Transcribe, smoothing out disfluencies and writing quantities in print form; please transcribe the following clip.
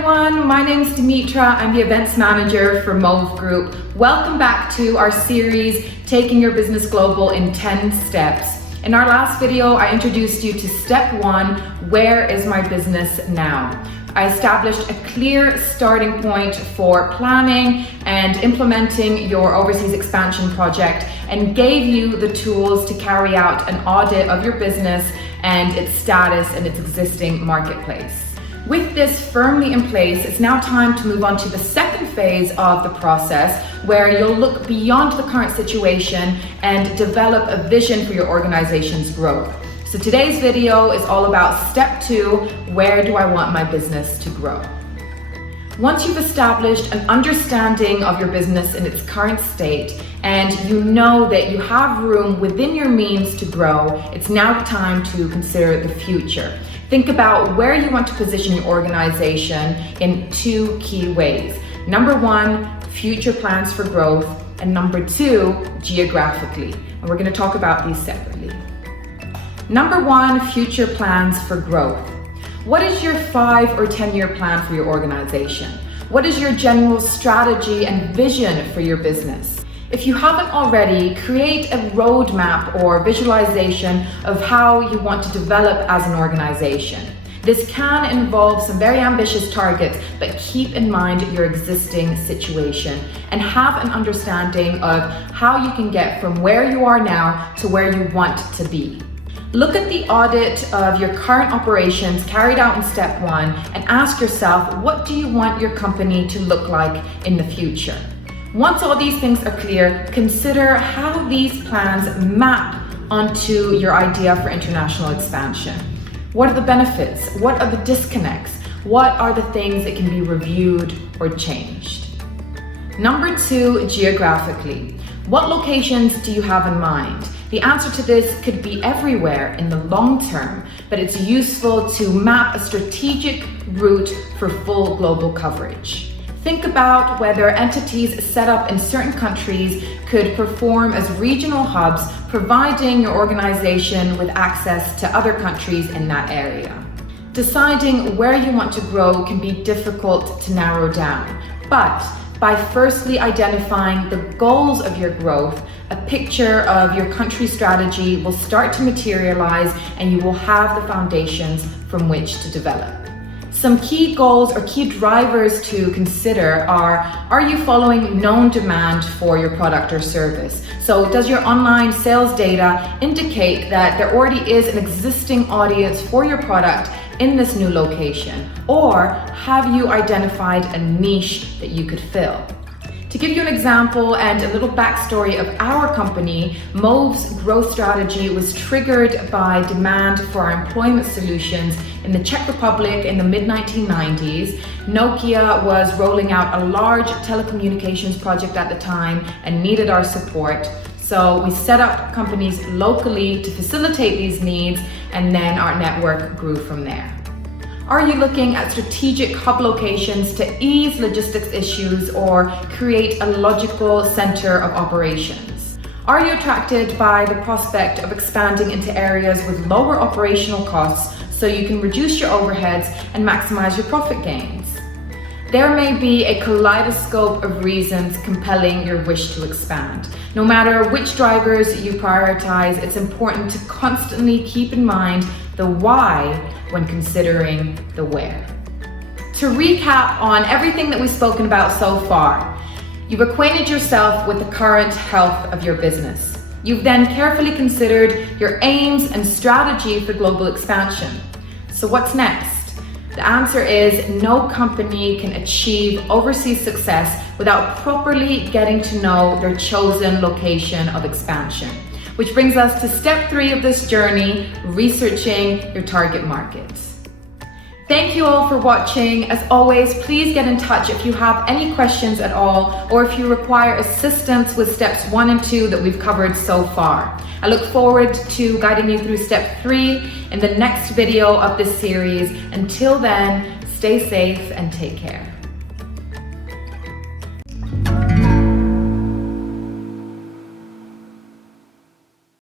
everyone, my name is Dimitra. I'm the events manager for Mauve Group. Welcome back to our series, Taking Your Business Global in 10 Steps. In our last video, I introduced you to step 1, where is my business now? I established a clear starting point for planning and implementing your overseas expansion project and gave you the tools to carry out an audit of your business and its status in its existing marketplace. With this firmly in place, it's now time to move on to the second phase of the process, where you'll look beyond the current situation and develop a vision for your organization's growth. So today's video is all about step 2, where do I want my business to grow? Once you've established an understanding of your business in its current state, and you know that you have room within your means to grow, it's now time to consider the future. Think about where you want to position your organization in 2 key ways. Number 1, future plans for growth, and number 2, geographically. And we're going to talk about these separately. Number 1, future plans for growth. What is your 5 or 10-year plan for your organization? What is your general strategy and vision for your business? If you haven't already, create a roadmap or visualization of how you want to develop as an organization. This can involve some very ambitious targets, but keep in mind your existing situation and have an understanding of how you can get from where you are now to where you want to be. Look at the audit of your current operations carried out in step 1 and ask yourself, what do you want your company to look like in the future? Once all these things are clear, consider how these plans map onto your idea for international expansion. What are the benefits? What are the disconnects? What are the things that can be reviewed or changed? Number 2, geographically. What locations do you have in mind? The answer to this could be everywhere in the long term, but it's useful to map a strategic route for full global coverage. Think about whether entities set up in certain countries could perform as regional hubs, providing your organization with access to other countries in that area. Deciding where you want to grow can be difficult to narrow down, but by firstly identifying the goals of your growth, a picture of your country strategy will start to materialize and you will have the foundations from which to develop. Some key goals or key drivers to consider are you following known demand for your product or service? So does your online sales data indicate that there already is an existing audience for your product in this new location? Or have you identified a niche that you could fill? To give you an example and a little backstory of our company, Mauve's growth strategy was triggered by demand for our employment solutions in the Czech Republic in the mid-1990s. Nokia was rolling out a large telecommunications project at the time and needed our support. So we set up companies locally to facilitate these needs, and then our network grew from there. Are you looking at strategic hub locations to ease logistics issues or create a logical center of operations? Are you attracted by the prospect of expanding into areas with lower operational costs so you can reduce your overheads and maximize your profit gains? There may be a kaleidoscope of reasons compelling your wish to expand. No matter which drivers you prioritize, it's important to constantly keep in mind the why when considering the where. To recap on everything that we've spoken about so far, you've acquainted yourself with the current health of your business. You've then carefully considered your aims and strategy for global expansion. So what's next? The answer is no company can achieve overseas success without properly getting to know their chosen location of expansion. Which brings us to step 3 of this journey, researching your target markets. Thank you all for watching. As always, please get in touch if you have any questions at all, or if you require assistance with steps 1 and 2 that we've covered so far. I look forward to guiding you through step 3 in the next video of this series. Until then, stay safe and take care.